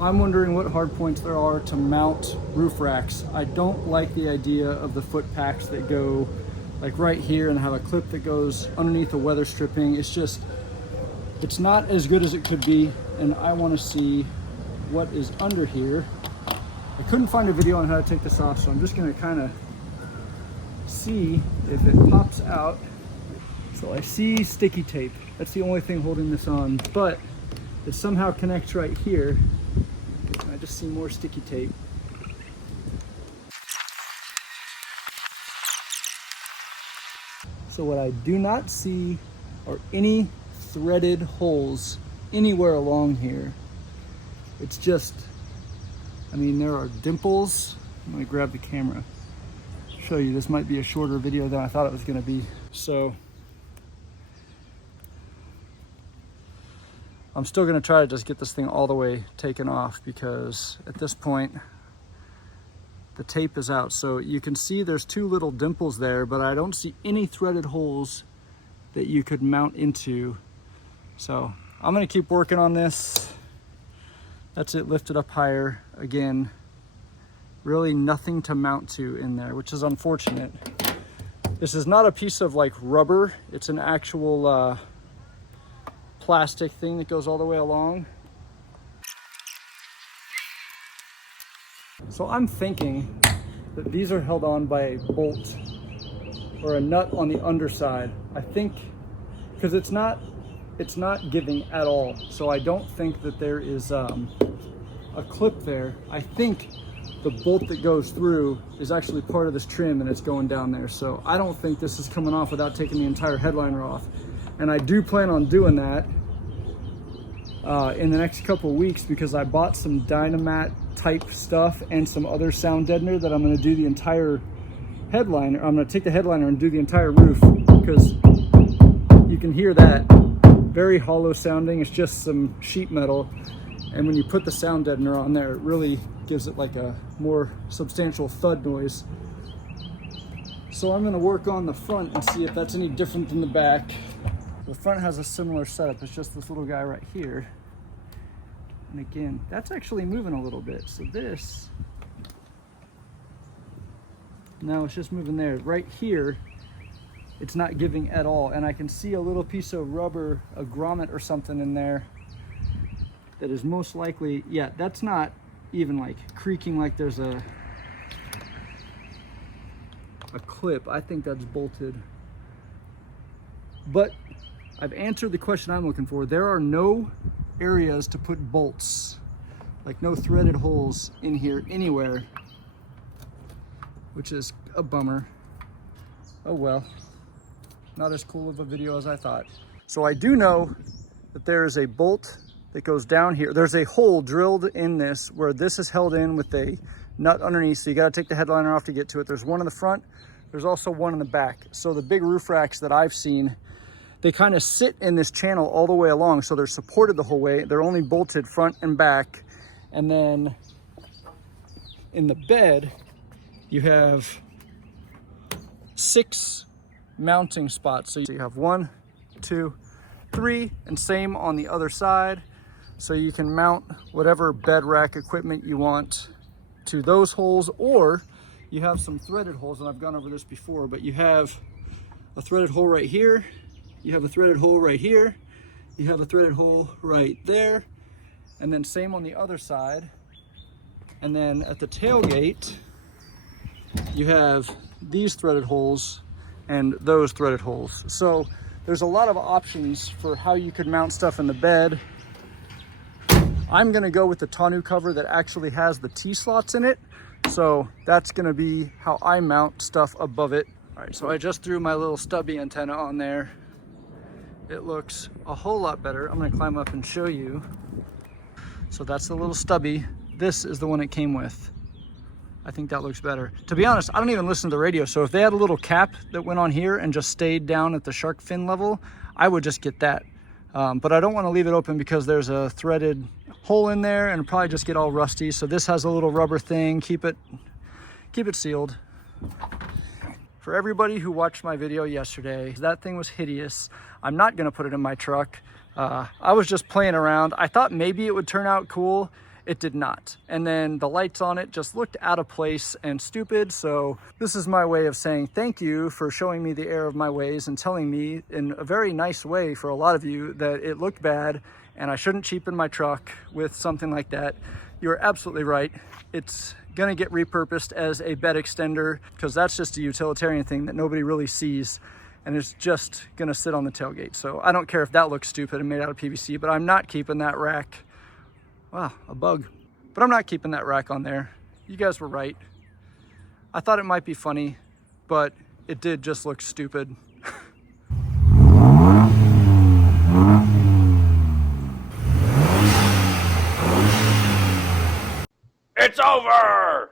I'm wondering what hard points there are to mount roof racks. I don't like the idea of the foot packs that go like right here and have a clip that goes underneath the weather stripping. It's not as good as it could be, and I want to see what is under here. I couldn't find a video on how to take this off, so I'm just going to kind of see if it pops out. So I see sticky tape. That's the only thing holding this on, but it somehow connects right here. I just see more sticky tape. So what I do not see are any threaded holes anywhere along here. It's just, I mean, there are dimples. I'm gonna grab the camera, show you. This might be a shorter video than I thought it was gonna be. So I'm still gonna try to just get this thing all the way taken off, because at this point the tape is out. So you can see there's two little dimples there, but I don't see any threaded holes that you could mount into. So I'm gonna keep working on this. That's it, lifted up higher. Again, really nothing to mount to in there, which is unfortunate. This is not a piece of like rubber, it's an actual plastic thing that goes all the way along. So I'm thinking that these are held on by a bolt or a nut on the underside. I think, because it's not giving at all. So I don't think that there is a clip there. I think the bolt that goes through is actually part of this trim and it's going down there. So I don't think this is coming off without taking the entire headliner off. And I do plan on doing that in the next couple of weeks, because I bought some Dynamat type stuff and some other sound deadener that I'm going to do the entire headliner. I'm going to take the headliner and do the entire roof, because you can hear that very hollow sounding. It's just some sheet metal, and when you put the sound deadener on there, it really gives it like a more substantial thud noise. So I'm going to work on the front and see if that's any different than the back. The front has a similar setup. It's just this little guy right here. And again, that's actually moving a little bit. So this, now it's just moving there. Right here, it's not giving at all. And I can see a little piece of rubber, a grommet or something in there that is most likely, yeah, that's not even like creaking like there's a clip. I think that's bolted. But I've answered the question I'm looking for. There are no areas to put bolts, like no threaded holes in here anywhere, which is a bummer. Oh well, not as cool of a video as I thought. So I do know that there is a bolt that goes down here. There's a hole drilled in this where this is held in with a nut underneath, so you got to take the headliner off to get to it. There's one in the front, there's also one in the back. So the big roof racks that I've seen, they kind of sit in this channel all the way along, so they're supported the whole way. They're only bolted front and back. And then in the bed, you have 6 mounting spots. So you have 1, 2, 3, and same on the other side. So you can mount whatever bed rack equipment you want to those holes, or you have some threaded holes, and I've gone over this before, but you have a threaded hole right here. You have a threaded hole right here, you have a threaded hole right there, and then same on the other side. And then at the tailgate, you have these threaded holes and those threaded holes. So there's a lot of options for how you could mount stuff in the bed. I'm gonna go with the tonneau cover that actually has the T-slots in it. So that's gonna be how I mount stuff above it. All right, so I just threw my little stubby antenna on there. It looks a whole lot better. I'm gonna climb up and show you. So that's the little stubby. This is the one it came with. I think that looks better. To be honest, I don't even listen to the radio. So if they had a little cap that went on here and just stayed down at the shark fin level, I would just get that. But I don't wanna leave it open because there's a threaded hole in there and it'll probably just get all rusty. So this has a little rubber thing, keep it sealed. For everybody who watched my video yesterday, that thing was hideous. I'm not gonna put it in my truck. I was just playing around. I thought maybe it would turn out cool it did not. And then the lights on it just looked out of place and stupid. So this is my way of saying thank you for showing me the error of my ways and telling me in a very nice way for a lot of you that it looked bad and I shouldn't cheapen my truck with something like that. You're absolutely right. It's gonna get repurposed as a bed extender because that's just a utilitarian thing that nobody really sees, and it's just gonna sit on the tailgate. So I don't care if that looks stupid and made out of PVC, but I'm not keeping that rack. Wow, a bug. But I'm not keeping that rack on there. You guys were right. I thought it might be funny, but it did just look stupid. It's over!